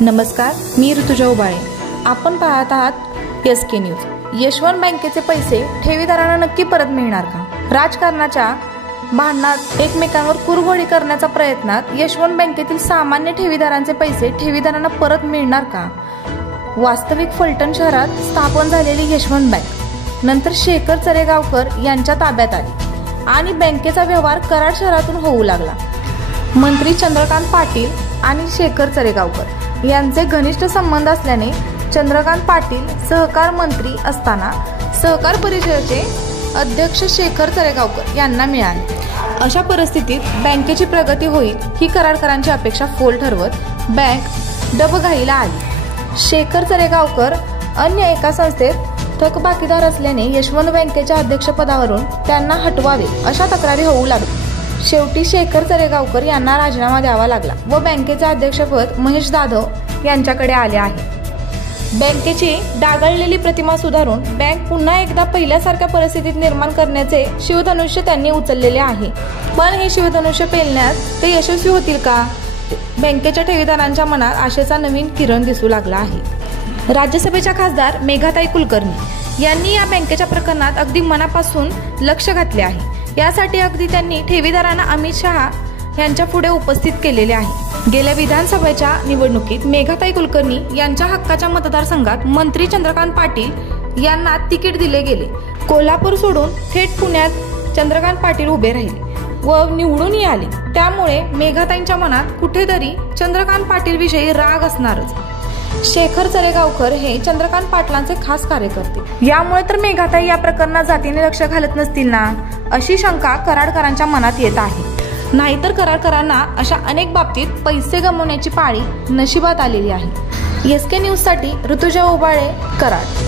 नमस्कार, मी ऋतुजा उबाळे. आपण पाहत आहात एसके न्यूज. यशवंत बँकेचे पैसे ठेवीदारांना नक्की परत मिळणार का? राजकारणाच्या भांडणात एकमेकांवर कुरघोडी करण्याच्या प्रयत्नात यशवंत बँकेतील सामान्य ठेवीदारांचे पैसे ठेवीदारांना परत मिळणार का? वास्तविक फलटण शहरात स्थापन झालेली यशवंत बँक नंतर शेखर चरेगावकर यांच्या ताब्यात आली आणि बँकेचा व्यवहार कराड शहरातून होऊ लागला. मंत्री चंद्रकांत पाटील आणि शेखर चरेगावकर यांचे घनिष्ठ संबंध असल्याने चंद्रकांत पाटील सहकार मंत्री असताना सहकार परिषदेचे अध्यक्ष शेखर चरेगावकर यांना मिळाले. अशा परिस्थितीत बँकेची प्रगती होईल ही कराडकरांची अपेक्षा फोल ठरवत बँक डबघाईला आली. शेखर चरेगावकर अन्य एका संस्थेत थकबाकीदार असल्याने यशवंत बँकेच्या अध्यक्षपदावरून त्यांना हटवावे अशा तक्रारी होऊ लागल्या. शेवटी शेखर चरेगावकर यांना राजीनामा द्यावा लागला व बँकेचे अध्यक्षपद महेश जाधव यांच्याकडे आले आहे. बँकेची डागाळलेली प्रतिमा सुधारून बँक पुन्हा एकदा पहिल्यासारख्या परिस्थितीत निर्माण करण्याचे शिवधनुष्य त्यांनी उचललेले आहे. पण हे शिवधनुष्य पेलण्यात ते यशस्वी होतील का? बँकेच्या ठेवीदारांच्या मनात आशेचा नवीन किरण दिसू लागला आहे. राज्यसभेच्या खासदार मेघाताई कुलकर्णी यांनी या बँकेच्या प्रकरणात अगदी मनापासून लक्ष घातले आहे. यासाठी अगदी त्यांनी ठेवीदारांना अमित शहा यांच्या पुढे उपस्थित केलेले आहे. गेल्या विधानसभेच्या निवडणुकीत मेघाताई कुलकर्णी यांच्या हक्काच्या मतदारसंघात मंत्री चंद्रकांत पाटील यांना तिकीट दिले गेले. कोल्हापूर सोडून थेट पुण्यात चंद्रकांत पाटील उभे राहिले व निवडूनही आले. त्यामुळे मेघाताईंच्या मनात कुठेतरी चंद्रकांत पाटील विषयी राग असणारच. शेखर चरेगावकर हे चंद्रकांत पाटलांचे खास कार्यकर्ते. यामुळे तर मेघाताई या प्रकरणात जातीने लक्ष घालत नसतील ना, अशी शंका कराडकरांच्या मनात येत आहे. नाहीतर कराडकरांना अशा अनेक बाबतीत पैसे गमावण्याची पाळी नशिबात आलेली आहे. एसके न्यूज साठी ऋतुजा उबाळे, कराड.